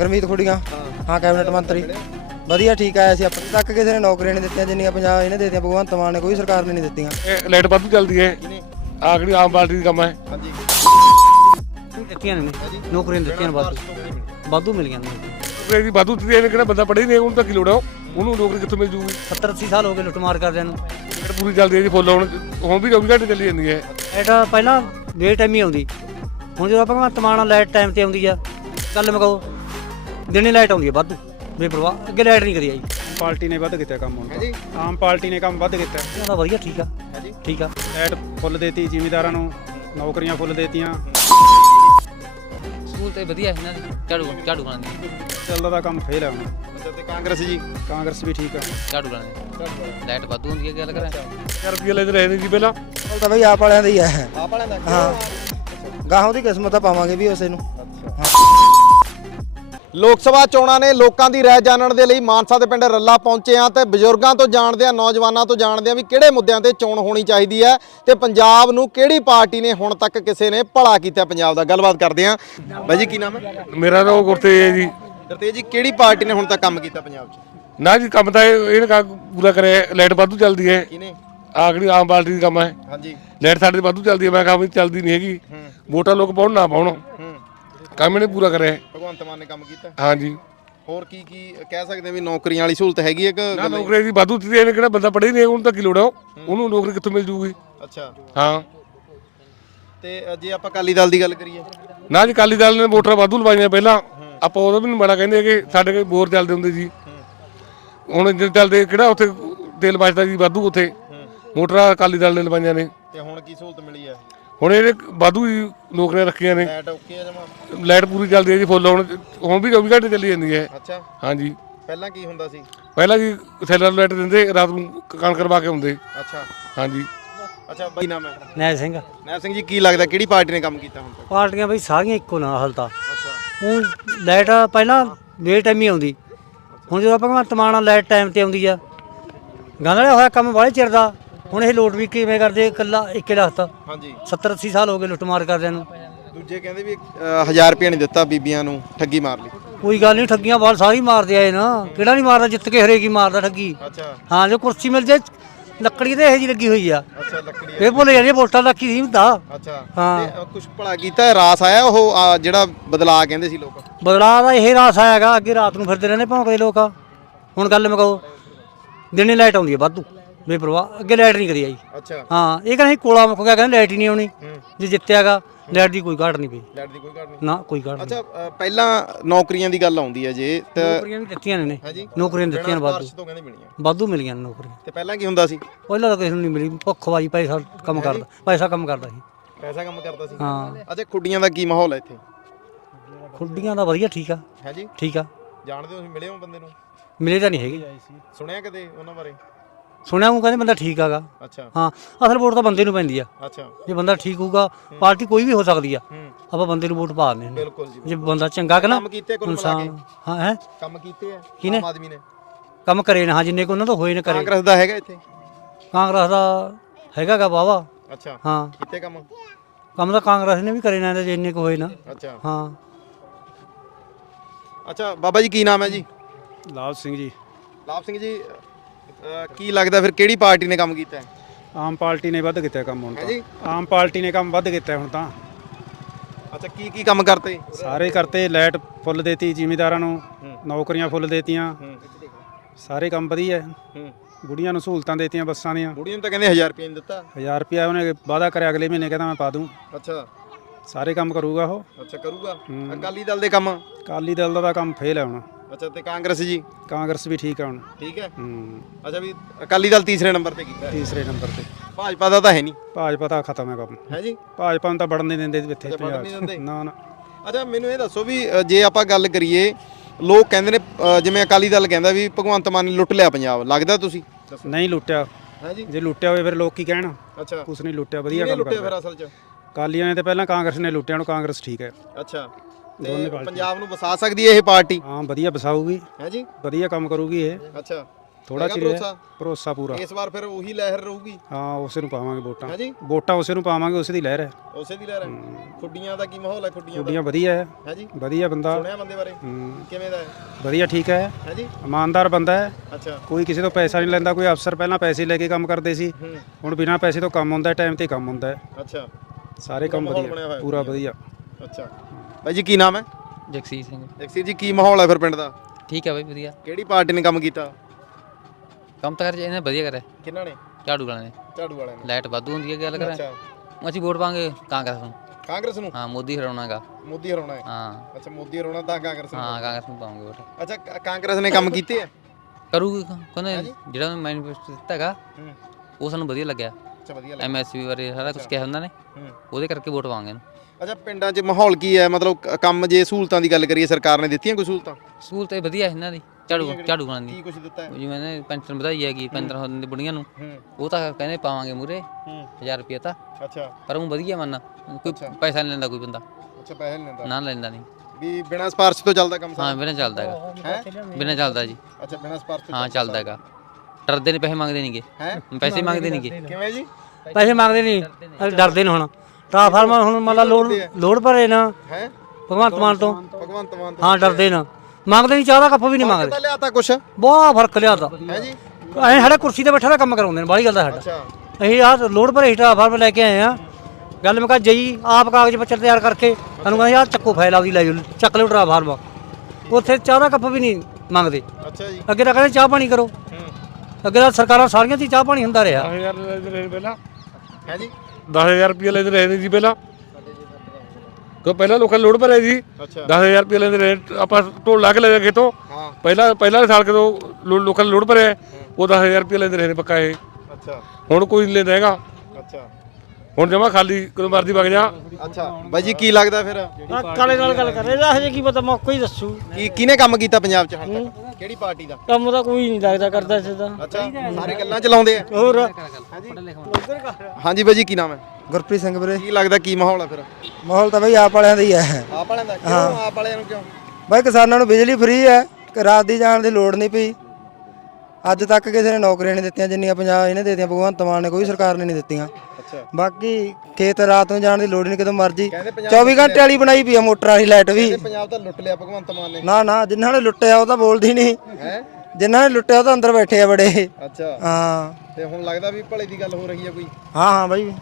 ਗਰਮੀਤ ਖੁੱਡੀਆਂ। ਹਾਂ ਕੈਬਨਿਟ ਮੰਤਰੀ। ਵਧੀਆ ਠੀਕ ਆਇਆ ਸੀ ਆਪਣੇ ਤੱਕ ਕਿਸੇ ਨੇ ਨੌਕਰੀਆਂ ਨਹੀਂ ਦਿੱਤੀਆਂ ਜਿੰਨੀਆਂ ਪੰਜਾਬ ਇਹਨੇ ਦਿੱਤੀਆਂ ਭਗਵੰਤ ਮਾਨ ਨੇ ਕੋਈ ਸਰਕਾਰ ਨੇ ਨਹੀਂ ਦਿੱਤੀਆਂ। ਇਹ ਲਾਈਟ ਵਾਧੂ ਚੱਲਦੀ ਹੈ ਆਖਰੀ ਆਮ ਪਾਰਟੀ ਦੀ ਕੰਮ ਹੈ। ਹਾਂਜੀ ਦਿੱਤੀਆਂ ਨੇ ਨੌਕਰੀਆਂ ਦਿੱਤੀਆਂ ਵਾਧੂ। ਵਾਧੂ ਮਿਲੀਆਂ ਨੇ। ਨੌਕਰੀ ਦੀ ਵਾਧੂ ਦਿੱਤੀ ਇਹਨੇ ਕਿਹੜਾ ਬੰਦਾ ਪੜ੍ਹੀ ਨਹੀਂ ਉਹਨੂੰ ਤਾਂ ਕੀ ਲੋੜ ਆ ਉਹਨੂੰ ਨੌਕਰੀ ਕਿੱਥੋਂ ਮਿਲ ਜੂਗੀ? 70 80 ਸਾਲ ਹੋ ਗਏ ਲੁੱਟਮਾਰ ਕਰਦਿਆਂ ਨੂੰ। ਲਾਈਟ ਪੂਰੀ ਚੱਲਦੀ ਹੈ ਜੀ ਫੁੱਲ ਹੁਣ। ਹੁਣ ਵੀ 24 ਘੰਟੇ ਚੱਲੀ ਜਾਂਦੀ ਹੈ। ਐਟਾ ਪਹਿਲਾਂ ਡੇ ਟਾਈਮ ਹੀ ਆਉਂਦੀ। ਹੁਣ ਜਦੋਂ ਆਪਾਂ ਤਮਾਣਾ ਲਾਈਟ ਟਾਈਮ ਤੇ ਆਉਂਦੀ ਆ ਗੱਲ ਮਗਾਓ। ਦਿਨੇ ਲਾਈਟ ਆਉਂਦੀ ਆ ਵਾਧੂ ਬੇਪਰਵਾਹ ਅੱਗੇ ਲਾਈਟ ਨਹੀਂ ਕਰੀ ਆਈ। ਪਾਰਟੀ ਨੇ ਵੱਧ ਕੀਤਾ ਕੰਮ ਹੁਣ ਤਾਂ। ਆਮ ਪਾਰਟੀ ਨੇ ਕੰਮ ਵੱਧ ਕੀਤਾ। ਉਹਨਾਂ ਦਾ ਵਧੀਆ ਠੀਕ ਆ। ਹਾਂਜੀ। ਠੀਕ ਆ। ਐਡ ਫੁੱਲ ਦੇਤੀ ਜ਼ਿਮੀਦਾਰਾਂ ਨੂੰ ਨੌਕਰੀਆਂ ਫੁੱਲ ਦੇਤੀਆਂ। ਸਕੂਲ ਤੇ ਵਧੀਆ ਇਹਨਾਂ ਦੀ ਝਾੜੂ ਝਾੜੂ ਬਣਾਉਂਦੇ ਚੱਲਦਾ ਦਾ ਕੰਮ ਫੇਲ ਹੈ ਹੁਣ। ਅੱਛਾ ਤੇ ਕਾਂਗਰਸ ਜੀ? ਕਾਂਗਰਸ ਵੀ ਠੀਕ ਆ। ਝਾੜੂ ਬਣਾਉਂਦੇ ਲਾਈਟ ਵਾਧੂ ਹੁੰਦੀ ਹੈ ਗੱਲ ਕਰਾਂ। 4 ਰੁਪਏ ਲੈ ਰਹੇ ਨੇ ਜੀ ਪਹਿਲਾਂ। ਉਹ ਤਾਂ ਬਈ ਆਪ ਵਾਲਿਆਂ ਦਾ ਹੀ ਹੈ ਆਪ ਵਾਲਿਆਂ ਦਾ ਹਾਂ। ਗਾਹਾਂ ਦੀ ਕਿਸਮਤ ਆ ਪਾਵਾਂਗੇ ਵੀ ਉਸੇ ਨੂੰ। ਲੋਕ ਸਭਾ ਚੋਣਾਂ ਨੇ ਲੋਕਾਂ ਦੀ ਰਾਏ ਜਾਣਨ ਦੇ ਲਈ ਮਾਨਸਾ ਦੇ ਪਿੰਡ ਰੱਲਾ ਪਹੁੰਚੇ ਆ ਤੇ ਬਜ਼ੁਰਗਾਂ ਤੋਂ ਜਾਣਦੇ ਆ ਨੌਜਵਾਨਾਂ ਤੋਂ ਜਾਣਦੇ ਆ ਵੀ ਕਿਹੜੇ ਮੁੱਦਿਆਂ ਤੇ ਚੋਣ ਹੋਣੀ ਚਾਹੀਦੀ ਹੈ ਤੇ ਪੰਜਾਬ ਨੂੰ ਕਿਹੜੀ ਪਾਰਟੀ ਨੇ ਹੁਣ ਤੱਕ ਕਿਸੇ ਨੇ ਭਲਾ ਕੀਤਾ ਪੰਜਾਬ ਦਾ। ਗੱਲਬਾਤ ਕਰਦੇ ਆ ਬਾਈ ਜੀ ਕੀ ਨਾਮ ਹੈ? ਮੇਰਾ ਨਾਮ ਗੁਰਤੇਜ ਹੈ ਜੀ। ਗੁਰਤੇਜ ਜੀ ਕਿਹੜੀ ਪਾਰਟੀ ਨੇ ਹੁਣ ਤੱਕ ਕੰਮ ਕੀਤਾ ਪੰਜਾਬ 'ਚ? ਨਾ ਜੀ ਕੰਮ ਤਾਂ ਇਹ- ਇਹਨੇ ਕੰਮ ਪੂਰਾ ਕਰਿਆ ਲਾਈਟ ਵਾਧੂ ਚੱਲਦੀ ਹੈ। ਕਿਹਨੇ? ਆਖਰੀ ਆਮ ਪਾਰਟੀ ਦੀ ਕੰਮ ਹੈ। ਹਾਂਜੀ। ਲਾਈਟ ਸਾਡੇ ਵਾਧੂ ਚੱਲਦੀ ਹੈ। ਮੈਂ ਕੰਮ ਚੱਲਦੀ ਨਹੀਂ ਹੈਗੀ। ਵੋਟਾਂ ਲੋਕ ਪਾਉਣ ਨਾ ਪਾਉਣ। ਕੰਮ ਇਹਨੇ ਪੂਰਾ ਕਰਿਆ ਹੈ। ਭਗਵੰਤ ਮਾਨ ਨੇ ਕੰਮ ਕੀਤਾ ਹਾਂਜੀ। ਹੋਰ ਕੀ ਕੀ ਕਹਿ ਸਕਦੇ ਆ ਵੀ ਨੌਕਰੀਆਂ ਵਾਲੀ ਸਹੂਲਤ ਹੈਗੀ ਹੈ ਕਿ ਨਾ ਨੌਕਰੀ ਦੀ ਵਾਧੂ ਦਿੱਤੀ ਇਹਨੇ ਕਿਹੜਾ ਬੰਦਾ ਪੜ੍ਹੀ ਨਹੀਂ ਉਹਨੂੰ ਤਾਂ ਕੀ ਲੋੜ। ਆ ਉਹਨੂੰ ਨੌਕਰੀ ਕਿੱਥੋਂ ਮਿਲ ਜੂਗੀ? ਅੱਛਾ। ਹਾਂ। ਤੇ ਅ, ਜੇ ਆਪਾਂ ਅਕਾਲੀ ਦਲ ਦੀ ਗੱਲ ਕਰੀਏ? ਨਾ ਜੀ ਅਕਾਲੀ ਦਲ ਨੇ ਵੋਟਰਾਂ ਵਾਧੂ ਲਵਾਈਆਂ ਪਹਿਲਾਂ। ਆਪਾਂ ਉਹਦਾ ਵੀ ਨਹੀਂ ਮਾੜਾ ਕਹਿੰਦੇ ਕਿ ਸਾਡੇ ਕੋਲ ਬੋਰ ਚੱਲਦੇ ਹੁੰਦੇ ਜੀ ਹੁਣ ਜੇ ਚੱਲਦੇ ਕਿਹੜਾ ਉੱਥੇ ਤੇਲ ਬਚਦਾ ਜੀ ਵਾਧੂ ਉੱਥੇ। ਮੋਟਰਾਂ ਅਕਾਲੀ ਦਲ ਨੇ ਲਵਾਈਆਂ ਨੇ। ਤੇ ਹੁਣ ਕੀ ਸਹੂਲਤ ਮਿਲੀ ਹੈ? ਹੁਣ ਇਹਨੇ ਵਾਧੂ ਹੀ ਨੌਕਰੀਆਂ ਰੱਖੀਆਂ ਨੇ। ਲਾਈਟ ਓਕੇ ਹੈ ਜਮਾ ਲਾਈਟ ਪੂਰੀ ਚੱਲਦੀ ਹੈ ਜੀ ਫੁੱਲ ਹੁਣ ਹੁਣ ਵੀ 24 ਘੰਟੇ ਚੱਲੀ ਜਾਂਦੀ ਹੈ। ਅੱਛਾ। ਹਾਂਜੀ। ਪਹਿਲਾਂ ਕੀ ਹੁੰਦਾ ਸੀ? ਪਹਿਲਾਂ ਜੀ ਸੈਲਰ ਲਾਈਟ ਦਿੰਦੇ ਰਾਤ ਨੂੰ ਕਣ ਕਰਵਾ ਕੇ ਹੁੰਦੇ ਅੱਛਾ। ਹਾਂਜੀ। ਅੱਛਾ ਬਾਈ ਨਾਮ ਹੈ ਨੈ ਸਿੰਘ। ਨੈਬ ਸਿੰਘ ਜੀ ਕੀ ਲੱਗਦਾ ਕਿਹੜੀ ਪਾਰਟੀ ਨੇ ਕੰਮ ਕੀਤਾ ਹੁਣ ਤੱਕ? ਪਾਰਟੀਆਂ ਬਈ ਸਾਰੀਆਂ ਇੱਕੋ ਨਾ ਹਾਲ ਤਾਂ। ਅੱਛਾ। ਹੁਣ ਲਾਈਟ ਪਹਿਲਾਂ ਡੇ ਟਾਈਮ ਹੀ ਆਉਂਦੀ। ਹੁਣ ਜਦੋਂ ਆਪਾਂ ਤਮਾਣਾ ਲਾਈਟ ਟਾਈਮ ਤੇ ਆਉਂਦੀ ਆ। ਗਾਂਧਲਾ ਹੋਇਆ ਕੰਮ ਬਾਹਲੇ ਚਿਰ ਦਾ। ਹੁਣ ਇਹ ਲੋਟ ਵੀ ਕਿਵੇਂ ਕਰਦੇ? ਇਕੱਲਾ ਇੱਕੇ ਲਖਤ ਹਾਂਜੀ। 70 80 ਸਾਲ ਹੋ ਗਏ ਲੁੱਟਮਾਰ ਕਰਦਿਆਂ ਨੂੰ। ਦੂਜੇ ਕਹਿੰਦੇ ਵੀ 1000 ਰੁਪਏ ਨਹੀਂ ਦਿੱਤਾ ਬੀਬੀਆਂ ਨੂੰ ਠੱਗੀ ਮਾਰ ਲਈ। ਕੋਈ ਗੱਲ ਨਹੀਂ ਠੱਗੀਆਂ ਬਾਲ ਸਾਰੀ ਮਾਰਦੇ ਆਏ ਨਾ। ਕਿਹੜਾ ਨਹੀਂ ਮਾਰਦਾ ਜਿੱਤ ਕੇ ਹਰੇਕ ਹੀ ਮਾਰਦਾ ਠੱਗੀ। ਅੱਛਾ। ਹਾਂ ਜੋ ਕੁਰਸੀ ਮਿਲ ਜੇ ਲੱਕੜੀ ਤੇ ਇਹ ਜੀ ਲੱਗੀ ਹੋਈ ਆ। ਅੱਛਾ ਲੱਕੜੀ ਇਹ ਭੁੱਲ ਜਾਂਦੀ ਵੋਟਾਂ ਦਾ ਕੀ ਸੀ ਹੁੰਦਾ। ਅੱਛਾ। ਹਾਂ। ਤੇ ਕੁਝ ਭਲਾ ਕੀਤਾ ਰਾਸ ਆਇਆ ਉਹ ਆ, ਜਿਹੜਾ ਬਦਲਾ ਕਹਿੰਦੇ ਸੀ ਲੋਕ? ਬਦਲਾਅ ਦਾ ਇਹ ਰਾਸ ਆਇਆਗਾ ਅੱਗੇ ਰਾਤ ਨੂੰ ਫਿਰਦੇ ਰਹਿੰਦੇ ਭੌਂਕਦੇ ਲੋਕ ਹੁਣ ਗੱਲ ਮਕਾਓ ਦਿਨੇ ਲਾਈਟ ਆਉਂਦੀ ਹੈ ਵਾਧੂ। ਬੇਪਰਵਾਹ ਅੱਗੇ ਲਾਈਟ ਨਹੀਂ ਕਰੀ ਆਈ। ਅੱਛਾ। ਹਾਂ ਇਹ ਕਹਿੰਦੇ ਕੋਲਾ ਮੁੱਕ ਗਿਆ ਕਹਿੰਦੇ ਲਾਈਟ ਹੀ ਨਹੀਂ ਆਉਣੀ। ਜੇ ਜਿੱਤਿਆਗਾ ਲਾਈਟ ਦੀ ਕੋਈ ਘਾਟ ਨਹੀਂ ਪਈ। ਲਾਈਟ ਦੀ ਕੋਈ ਘਾਟ ਨਹੀਂ। ਨਾ ਕੋਈ ਘਾਟ ਨਹੀਂ। ਅੱਛਾ ਅ, ਪਹਿਲਾਂ ਨੌਕਰੀਆਂ ਦੀ ਗੱਲ ਆਉਂਦੀ ਹੈ ਜੇ ਤੇ ਨੌਕਰੀਆਂ ਵੀ ਦਿੱਤੀਆਂ ਨੇ ਹਾਂਜੀ। ਨੌਕਰੀਆਂ ਦਿੱਤੀਆਂ ਨੇ ਵਾਧੂ ਬਾਰਿਸ਼ ਤੋਂ ਕਹਿੰਦੇ ਮਿਲੀਆਂ। ਵਾਧੂ ਮਿਲੀਆਂ ਨੇ ਨੌਕਰੀਆਂ। ਤੇ ਪਹਿਲਾਂ ਕੀ ਹੁੰਦਾ ਸੀ? ਪਹਿਲਾਂ ਤਾਂ ਕਿਸੇ ਨੂੰ ਨਹੀਂ ਮਿਲੀ। ਭੁੱਖਵਾਈ ਪੈਸਾ ਕੰਮ ਕਰਦਾ ਪੈਸਾ ਕੰਮ ਕਰਦਾ ਸੀ। ਪੈਸਾ ਕੰਮ ਕਰਦਾ ਸੀ। ਹਾਂ। ਅੱਛਾ ਖੁੱਡੀਆਂ ਦਾ ਕੀ ਮਾਹੌਲ ਹੈ ਇੱਥੇ? ਖੁੱਡੀਆਂ ਦਾ ਵਧੀਆ ਠੀਕ ਆ। ਹੈ ਜੀ ਠੀਕ ਆ। ਜਾਣਦੇ ਹੋ ਤੁਸੀਂ ਮਿਲੇ ਹੋ ਬੰਦੇ ਨੂੰ? ਮਿਲੇ ਤਾਂ ਨਹੀਂ ਹੈਗੇ। ਸੁਣਿਆ ਕਦੇ ਉਹਨਾਂ ਬਾਰੇ? ਸੁਣਿਆ ਉਹ ਕਹਿੰਦੇ ਬੰਦਾ ਠੀਕ ਆਗਾ ਅੱਛਾ। ਹਾਂ ਅਸਲ ਵੋਟ ਤਾਂ ਬੰਦੇ ਨੂੰ ਪੈਂਦੀ ਆ। ਅੱਛਾ। ਜੇ ਬੰਦਾ ਠੀਕ ਹੋਊਗਾ ਪਾਰਟੀ ਕੋਈ ਵੀ ਹੋ ਸਕਦੀ ਆ। ਹੂੰ। ਆਪਾਂ ਬੰਦੇ ਨੂੰ ਵੋਟ ਪਾ ਦਿੰਦੇ ਨੇ ਬਿਲਕੁਲ ਜੀ ਜੇ ਬੰਦਾ ਚੰਗਾ ਕਿ ਨਾ ਕੰਮ ਕੀਤੇ ਕੁੱਲ ਮਿਲਾ ਕੇ। ਹਾਂ ਹੈ? ਕੰਮ ਕੀਤੇ ਆ ਕਿਹਨੇ? ਆਮ ਆਦਮੀ ਨੇ। ਕੰਮ ਕਰੇ ਨਾ ਹਾਂ ਜਿੰਨੇ ਕੋ ਉਹਨਾਂ ਤੋਂ ਹੋਏ ਨੇ ਕਰੇ। ਕਾਂਗਰਸ ਦਾ ਹੈਗਾ ਇੱਥੇ? ਕਾਂਗਰਸ ਦਾ ਹੈਗਾਗਾ ਵਾਵਾ ਅੱਛਾ। ਹਾਂ। ਕੀਤੇ ਕੰਮ? ਕੰਮ ਤਾਂ ਕਾਂਗਰਸ ਨੇ ਵੀ ਕਰੇ ਨਾ ਜੇ ਇੰਨੇ ਕੋ ਹੋਏ ਨਾ। ਅੱਛਾ। ਹਾਂ। ਅੱਛਾ ਬਾਬਾ ਜੀ ਕੀ ਨਾਮ ਹੈ ਜੀ? ਲਾਭ ਸਿੰਘ ਜੀ। ਲਾਭ ਸਿੰਘ ਜੀ ਕੀ ਲੱਗਦਾ ਫਿਰ ਕਿਹੜੀ ਪਾਰਟੀ ਨੇ ਕੰਮ ਕੀਤਾ ਹੈ? ਆਮ ਪਾਰਟੀ ਨੇ ਵੱਧ ਕੀਤਾ ਕੰਮ ਹੁਣ ਤਾਂ। ਆਮ ਪਾਰਟੀ ਨੇ ਕੰਮ ਵੱਧ ਕੀਤਾ ਹੁਣ ਤਾਂ। ਅੱਛਾ ਕੀ ਕੀ ਕੰਮ ਕਰਤੇ? ਸਾਰੇ ਕਰਤੇ ਲਾਈਟ ਫੁੱਲ ਦੇਤੀ ਜ਼ਿਮੀਦਾਰਾਂ ਨੂੰ। ਨੌਕਰੀਆਂ ਫੁੱਲ ਦੇਤੀਆਂ। ਸਾਰੇ ਕੰਮ ਵਧੀਆ ਹੈ। ਬੁੜੀਆਂ ਨੂੰ ਸਹੂਲਤਾਂ ਦੇਤੀਆਂ ਬੱਸਾਂ ਦੀਆਂ। ਬੁੜੀਆਂ ਨੂੰ ਤਾਂ ਕਹਿੰਦੇ 1000 ਰੁਪਏ ਨਹੀਂ ਦਿੱਤਾ। 1000 ਰੁਪਿਆ ਉਹਨੇ ਵਾਅਦਾ ਕਰਿਆ ਅਗਲੇ ਮਹੀਨੇ ਕਹਿੰਦਾ ਮੈਂ ਪਾ ਦੂੰ। ਅੱਛਾ। ਸਾਰੇ ਕੰਮ ਕਰੂਗਾ ਉਹ। ਅੱਛਾ ਕਰੂਗਾ। ਅਕਾਲੀ ਦਲ ਦੇ ਕੰਮ? ਅਕਾਲੀ ਦਲ ਦਾ ਤਾਂ ਕੰਮ ਫੇਲ ਹੈ ਹੁਣ। ਅੱਛਾ ਤੇ ਕਾਂਗਰਸ ਜੀ? ਕਾਂਗਰਸ ਵੀ ਠੀਕ ਹੈ ਹੁਣ। ਠੀਕ ਹੈ? ਹੂੰ। ਅੱਛਾ ਵੀ ਅਕਾਲੀ ਦਲ ਤੀਸਰੇ ਨੰਬਰ ਤੇ ਕੀਤਾ ਹੈ। ਤੀਸਰੇ ਨੰਬਰ ਤੇ। ਭਾਜਪਾ ਦਾ ਤਾਂ ਹੈ ਨਹੀਂ। ਭਾਜਪਾ ਤਾਂ ਖਤਮ ਹੈ ਕੰਮ। ਹੈ ਜੀ? ਭਾਜਪਾ ਨੂੰ ਤਾਂ ਵੜਨ ਨਹੀਂ ਦਿੰਦੇ ਇੱਥੇ ਪੰਜਾਬ 'ਚ। ਨਾ ਨਾ। ਅੱਛਾ ਮੈਨੂੰ ਇਹ ਦੱਸੋ ਵੀ ਅ, ਜੇ ਆਪਾਂ ਗੱਲ ਕਰੀਏ ਲੋਕ ਕਹਿੰਦੇ ਨੇ ਅ, ਜਿਵੇਂ ਅਕਾਲੀ ਦਲ ਕਹਿੰਦਾ ਵੀ ਭਗਵੰਤ ਮਾਨ ਨੇ ਲੁੱਟ ਲਿਆ ਪੰਜਾਬ। ਲੱਗਦਾ ਤੁਸੀਂ? ਨਹੀਂ ਲੁੱਟਿਆ। ਹੈ ਜੀ? ਜੇ ਲੁੱਟਿਆ ਹੋਵੇ ਫਿਰ ਲੋਕ ਕੀ ਕਹਿਣ? ਅੱਛਾ। ਕੁਛ ਨਹੀਂ ਲੁੱਟਿਆ ਵਧੀਆ ਕੰਮ ਲੁੱਟਿਆ ਕਰਦਾ। ਫਿਰ ਅਸਲ 'ਚ? ਕਾਲੀਆਂ ਨੇ ਤੇ ਪਹਿਲਾਂ ਕਾਂਗਰਸ ਨੇ ਲੁੱਟਿਆ ਨੂੰ ਕਾਂਗਰਸ ਠੀਕ ਹੈ। ਅੱਛਾ। ਦੋਨੇ ਤੇ ਪਾਰਟੀਆਂ। ਪੰਜਾਬ ਨੂੰ ਵਸਾ ਸਕਦੀ ਹੈ ਇਹ ਪਾਰਟੀ? ਹਾਂ ਵਧੀਆ ਬਸਾਊਗੀ ਹੈ ਜੀ? ਵਧੀਆ ਕੰਮ ਕਰੂਗੀ ਇਹ। ਅੱਛਾ। ਥੋੜਾ ਹੈਗਾ ਚਿਰ ਹੈ ਭਰੋਸਾ? ਭਰੋਸਾ ਪੂਰਾ। ਇਸ ਵਾਰ ਫਿਰ ਉਹੀ ਲਹਿਰ ਰਹੂਗੀ? ਹਾਂ ਉਸੇ ਨੂੰ ਪਾਵਾਂਗੇ ਵੋਟਾਂ। ਹਾਂਜੀ ਵੋਟਾਂ ਉਸੇ ਨੂੰ ਪਾਵਾਂਗੇ ਉਸੇ ਦੀ ਲਹਿਰ ਹੈ। ਉਸੇ ਦੀ ਲਹਿਰ ਹੈ। ਖੁੱਡੀਆਂ ਦਾ ਕੀ ਮਾਹੌਲ ਹੈ? ਖੁੱਡੀਆਂ ਦਾ? ਕੁੜੀਆਂ ਵਧੀਆ ਹੈ। ਹਾਂਜੀ ਵਧੀਆ ਬੰਦਾ। ਸੁਣਿਆ ਬੰਦੇ ਬਾਰੇ? ਹੂੰ, ਕਿਵੇਂ ਦਾ ਹੈ? ਵਧੀਆ ਠੀਕ ਹੈ। ਹਾਂਜੀ ਇਮਾਨਦਾਰ ਬੰਦਾ ਹੈ। ਅੱਛਾ। ਕੋਈ ਕਿਸੇ ਤੋਂ ਪੈਸਾ ਨਹੀਂ ਲੈਂਦਾ ਕੋਈ ਅਫਸਰ ਪਹਿਲਾਂ ਪੈਸੇ ਲੈ ਕੇ ਕੰਮ ਕਰਦੇ ਸੀ। ਹੂੰ। ਹੁਣ ਬਿਨਾਂ ਪੈਸੇ ਤੋਂ ਕੰਮ ਹੁੰਦਾ ਟਾਈਮ ਤੇ ਕੰਮ ਹੁੰਦਾ ਹੈ। ਅੱਛਾ। ਸਾਰੇ ਕੰਮ ਮਾਹੌਲ ਬਣਿਆ ਵਧੀਆ ਪੂਰਾ ਵਧੀਆ। ਅੱਛਾ। ਬਾਈ ਜੀ ਕੀ ਨਾਮ ਹੈ? ਜਗਸੀਰ ਸਿੰਘ। ਜਗਸੀਰ ਜੀ ਕੀ ਮਾਹੌਲ ਹੈ ਫਿਰ ਪਿੰਡ ਦਾ? ਠੀਕ ਹੈ ਬਾਈ ਵਧੀਆ। ਕਿਹੜੀ ਪਾਰਟੀ ਨੇ ਕੰਮ ਕੀਤਾ? ਕੰਮ ਤਾਂ ਕਰ ਇਹਨੇ ਵਧੀਆ ਕਰਿਆ। ਕਿਹਨਾਂ ਨੇ? ਝਾੜੂ ਵਾਲਿਆਂ ਨੇ। ਝਾੜੂ ਵਾਲਿਆਂ ਨੇ। ਲਾਈਟ ਵਾਧੂ ਹੁੰਦੀ ਹੈ ਗੱਲ ਕਰਾਂ। ਅੱਛਾ। ਅਸੀਂ ਵੋਟ ਪਾਵਾਂਗੇ ਕਾਂਗਰਸ ਨੂੰ। ਕਾਂਗਰਸ ਨੂੰ? ਹਾਂ ਮੋਦੀ ਹਰਾਉਣਾਗਾ ਮੋਦੀ ਹਰਾਉਣਾ ਹੈ? ਹਾਂ। ਅੱਛਾ ਮੋਦੀ ਹਰਾਉਣਾ ਤਾਂ ਕਾਂਗਰਸ ਨੂੰ। ਹਾਂ ਕਾਂਗਰਸ ਨੂੰ ਪਾਵਾਂਗੇ ਵੋਟ। ਅੱਛਾ ਕ- ਕਾਂਗਰਸ ਨੇ ਕੰਮ ਕੀਤੇ ਆ? ਕਰੂਗੀ ਕਹਿੰਦੇ ਜਿਹੜਾ ਮੈਨੀਫੈਸਟੋ ਦਿੱਤਾ ਹੈਗਾ ਹੂੰ। ਉਹ ਸਾਨੂੰ ਵਧੀਆ ਲੱਗਿਆ। ਅੱਛਾ ਵਧੀਆ ਲੱਗਾ ਐਮਐਸਪੀ ਬਾਰੇ ਸਾਰਾ ਕੁਝ ਕਿਹਾ ਉਹਨਾਂ ਨੇ। ਹੂੰ। ਉਹਦੇ ਕਰਕੇ ਵੋਟ ਪਾਵਾਂਗੇ ਇਹਨੂੰ। ਅੱਛਾ ਪਿੰਡਾਂ 'ਚ ਮਾਹੌਲ ਕੀ ਹੈ? ਮਤਲਬ ਕ- ਕੰਮ ਜੇ ਸਹੂਲਤਾਂ ਦੀ ਗੱਲ ਕਰੀਏ ਸਰਕਾਰ ਨੇ ਦਿੱਤੀਆਂ ਕੋਈ ਸਹੂਲਤਾਂ? ਸਹੂਲਤ ਇਹ ਵਧੀਆ ਇਹਨਾਂ ਦੀ ਝਾੜੂ ਝਾੜੂ ਵਾਲਿਆਂ ਦੀ। ਕੀ ਕੁਝ ਦਿੱਤਾ ਹੈ? ਜਿਵੇਂ ਨੇ ਪੈਨਸ਼ਨ ਵਧਾਈ ਹੈਗੀ 1500 ਦਿਨ ਦੀ ਬੁੜੀਆਂ ਨੂੰ ਹੂੰ। ਉਹ ਤਾਂ ਕਹਿੰਦੇ ਪਾਵਾਂਗੇ ਮੂਰੇ ਹੂੰ। 1000 ਰੁਪਏ ਤਾਂ। ਅੱਛਾ। ਪਰ ਉਹ ਵਧੀਆ ਮੰਨ ਕੋਈ ਅੱਛਾ। ਪੈਸਾ ਨਹੀਂ ਲੈਂਦਾ ਕੋਈ ਬੰਦਾ। ਅੱਛਾ ਪੈਸੇ ਨਹੀਂ ਲੈਂਦਾ। ਨਾ ਲੈਂਦਾ ਨਹੀਂ। ਵੀ ਬਿਨਾਂ ਸਪਾਰਸ਼ ਤੋਂ ਚੱਲਦਾ ਕੰਮ ਹਾਂ ਬਿਨਾਂ ਚੱਲਦਾ ਹੈਗਾ। ਹੈ? ਬਿਨਾਂ ਚੱਲਦਾ ਜੀ। ਅੱਛਾ ਬਿਨਾਂ ਸਪਾਰਸ਼ ਤੋਂ ਹਾਂ ਚੱਲਦਾ ਹੈਗਾ। ਡਰਦੇ ਨੇ ਪੈਸੇ ਮੰਗਦੇ ਨਹੀਂਗੇ। ਹੈ? ਪੈਸੇ ਮੰਗਦੇ ਨਹੀਂਗੇ। ਕਿਵੇਂ ਜੀ? ਪੈਸੇ ਮੰਗਦੇ ਨਹੀਂ। ਅਸੀਂ ਡਰਦੇ ਨੇ ਹੁਣ। ਟ੍ਰਾਂਸਫਾਰਮਰ ਹੁਣ ਮੰਨ ਲਾ ਲੋਡ ਲੋਡ ਭਰੇ ਨਾ। ਹੈ? ਭਗਵੰਤ ਮਾਨ ਤੋਂ। ਭਗਵੰਤ ਮਾਨ ਤੋਂ। ਹਾਂ ਡਰਦੇ ਨਾ। ਮੰਗਦੇ ਨਹੀਂ ਚਾਹ ਦਾ ਕੱਪ ਵੀ ਨਹੀਂ ਮੰਗਦੇ। ਤਾਂ ਲਿਆਤਾ ਕੁਛ? ਬਹੁਤ ਫ਼ਰਕ ਲਿਆਦਾ ਹੈ ਜੀ। ਐਂ ਸਾਡੇ ਕੁਰਸੀ ਤੇ ਬੈਠਾ ਦਾ ਕੰਮ ਕਰਾਉਂਦੇ ਨੇ ਬਾਹਲੀ ਗੱਲ ਦਾ ਸਾਡਾ। ਅੱਛਾ। ਅਸੀਂ ਆਹ ਲੋਡ ਭਰੇ ਟ੍ਰਾਂਸਫਾਰਮਰ ਲੈ ਕੇ ਆਏ ਆ। ਗੱਲ ਮੈਂ ਕਹਾ ਜਈ ਆਪ ਕਾਗਜ਼ ਪੱਤਰ ਤਿਆਰ ਕਰਕੇ ਤੁਹਾਨੂੰ ਕਹਿੰਦੇ ਯਾਰ ਚੱਕੋ ਫਾਈਲ ਆਪਦੀ ਲੈ ਜਾਓ ਚੱਕ ਲਿਓ ਟ੍ਰਾਂਸਫਾਰਮਰ ਉੱਥੇ ਚਾਹ ਦਾ ਕੱਪ ਵੀ ਨਹੀਂ ਮੰਗਦੇ। ਅੱਛਾ ਜੀ। ਅੱਗੇ ਤਾਂ ਕਹਿੰਦੇ ਚਾਹ ਪਾਣੀ ਕਰੋ। ਹੂੰ। ਅੱਗੇ ਤਾਂ ਸਰਕਾਰਾਂ ਸਾਰੀਆਂ ਦੀ ਚਾਹ ਪਾਣੀ ਹੁੰਦਾ ਰਿਹਾ। 10000 ਲੈਂਦੇ ਰਹੇ ਪਹਿਲਾਂ ਹੈ ਜੀ। 10000 ਰੁਪਏ ਲੈਂਦੇ ਰਹੇ ਨੇ ਜੀ ਪਹਿਲਾਂ। ਕੋ ਪਹਿਲਾਂ ਲੋਕਾਂ ਨੇ ਲੋੜ ਭਰਿਆ ਜੀ ਅੱਛਾ। 10000 ਰੁਪਏ ਲੈਂਦੇ ਰਹੇ। ਆਪਾਂ ਢੋਲ ਲਾ ਕੇ ਲੈ ਗਏ ਤੋਂ ਹਾਂ। ਪਹਿਲਾਂ ਪਹਿਲਾਂ ਸਾਲ ਕਦੋਂ ਲੋਕਾਂ ਨੇ ਲੋੜ ਭਰਿਆ ਉਹ 10000 ਰੁਪਏ ਲੈਂਦੇ ਰਹੇ ਨੇ ਪੱਕਾ ਇਹ। ਅੱਛਾ। ਹੁਣ ਕੋਈ ਨਹੀਂ ਲੈਂਦਾ ਹੈਗਾ। ਅੱਛਾ। ਹੁਣ ਜਮਾ ਖਾਲੀ ਕਦੋਂ ਮਰਦੀ ਵਗ ਜਾ। ਅੱਛਾ। ਬਾਈ ਜੀ ਕੀ ਲੱਗਦਾ ਫਿਰ? ਕਾਲੇ ਨਾਲ ਗੱਲ ਕਰ ਰਿਹਾ। ਹਜੇ ਕੀ ਪਤਾ ਮੌਕਾ ਹੀ ਦੱਸੂ। ਕੀ ਕਿਹਨੇ ਕੰਮ ਕੀਤਾ ਪੰਜਾਬ 'ਚ ਹੁਣ ਤੱਕ? ਕਿਹੜੀ ਪਾਰਟੀ ਦਾ? ਕੰਮ ਤਾਂ ਕੋਈ ਨਹੀਂ ਲੱਗਦਾ ਕਰਦਾ ਇਸ ਦਾ ਅੱਛਾ ਸਾਰੇ ਗੱਲਾਂ ਚਲਾਉਂਦੇ ਆ? ਹੋਰ। ਹਾਂਜੀ। ਬਾਈ ਜੀ ਕੀ ਨਾਮ ਹੈ? ਗੁਰਪ੍ਰੀਤ ਸਿੰਘ ਵੀਰੇ। ਕੀ ਲੱਗਦਾ ਕੀ ਮਾਹੌਲ ਹੈ ਫਿਰ? ਮਾਹੌਲ ਤਾਂ ਬਈ ਆਪ ਵਾਲਿਆਂ ਦਾ ਹੀ ਹੈ ਆਪ ਵਾਲਿਆਂ ਦਾ? ਕਿਉਂ? ਆਪ ਵਾਲਿਆਂ ਨੂੰ ਕਿਉਂ? ਬਈ ਕਿਸਾਨਾਂ ਨੂੰ ਬਿਜਲੀ ਫ੍ਰੀ ਹੈ ਕਿ ਰਾਤ ਦੀ ਜਾਣ ਦੀ ਲੋੜ ਨਹੀਂ ਪਈ। ਅੱਜ ਤੱਕ ਕਿਸੇ ਨੇ ਨੌਕਰੀਆਂ ਨਹੀਂ ਦਿੱਤੀਆਂ ਜਿੰਨੀਆਂ ਪੰਜਾਬ ਇਹਨੇ ਦਿੱਤੀਆਂ ਭਗਵੰਤ ਮਾਨ ਨੇ ਕੋਈ ਸਰਕਾਰ ਨੇ ਨਹੀਂ ਦਿੱਤੀਆਂ। ਅੱਛਾ। ਬਾਕੀ ਖੇਤ ਰਾਤ ਨੂੰ ਜਾਣ ਦੀ ਲੋੜ ਨਹੀਂ ਕਿਦੋਂ ਮਰਜ਼ੀ। ਕਹਿੰਦੇ ਪੰਜਾਬ 24 ਘੰਟੇ ਵਾਲੀ ਬਣਾਈ ਪਈ ਆ ਮੋਟਰ ਵਾਲੀ ਲਾਈਟ ਵੀ। ਪੰਜਾਬ ਤਾਂ ਲੁੱਟ ਲਿਆ ਭਗਵੰਤ ਮਾਨ ਨੇ। ਨਾ ਨਾ ਜਿਨ੍ਹਾਂ ਨੇ ਲੁੱਟਿਆ ਉਹ ਤਾਂ ਬੋਲਦੀ ਨਹੀਂ। ਹੈ? ਜਿਨ੍ਹਾਂ ਨੇ ਲੁੱਟਿਆ ਉਹ ਤਾਂ ਅੰਦਰ ਬੈਠੇ ਆ ਬੜੇ। ਅੱਛਾ। ਹਾਂ। ਤੇ ਹੁਣ ਲੱਗਦਾ ਵੀ ਭਲੇ ਦੀ ਗੱਲ ਹੋ ਰਹੀ ਹੈ ਕੋਈ। ਹਾਂ ਹਾਂ ਬਾਈ।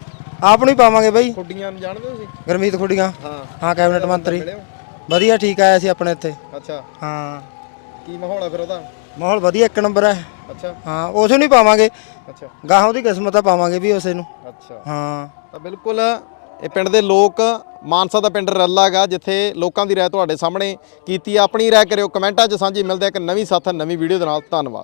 ਆਪ ਨੂੰ ਹੀ ਪਾਵਾਂਗੇ ਬਾਈ। ਖੁੱਡੀਆਂ ਨੂੰ ਜਾਣਦੇ ਹੋ ਤੁਸੀਂ? ਗਰਮੀਤ ਖੁੱਡੀਆਂ। ਹਾਂ। ਹਾਂ ਕੈਬਨਿਟ ਮੰਤਰੀ? ਵਧੀਆ ਠੀਕ ਆਇਆ ਸੀ ਆਪਣੇ ਇੱਥੇ। ਅੱਛਾ। ਹਾਂ। ਕੀ ਮਾਹੌਲ ਹੈ ਫਿਰ ਉਹਦਾ? ਮਾਹੌਲ ਵਧੀਆ ਇੱਕ ਨੰਬਰ ਹੈ। ਅੱਛਾ। ਹਾਂ ਉਸ ਨੂੰ ਹੀ ਪਾਵਾਂਗੇ। ਅੱਛਾ। ਗਾਹਾਂ ਦੀ ਕਿਸਮਤ ਆ ਪਾਵਾਂਗੇ ਵੀ ਉਸੇ ਨੂੰ। ਅੱਛਾ। ਹਾਂ। ਤਾਂ ਬਿਲਕੁਲ ਇਹ ਪਿੰਡ ਦੇ ਲੋਕ ਮਾਨਸਾ ਦਾ ਪਿੰਡ ਰੱਲਾ ਗਾ ਜਿੱਥੇ ਲੋਕਾਂ ਦੀ ਰਾਏ ਤੁਹਾਡੇ ਸਾਹਮਣੇ ਕੀਤੀ। ਆਪਣੀ ਰਾਏ ਕਰਿਓ ਕਮੈਂਟਾਂ 'ਚ ਸਾਂਝੀ ਮਿਲਦੇ ਇੱਕ ਨਵੀਂ ਸਾਥ ਨਵੀਂ ਵੀਡੀਓ ਦੇ ਨਾਲ। ਧੰਨਵਾਦ।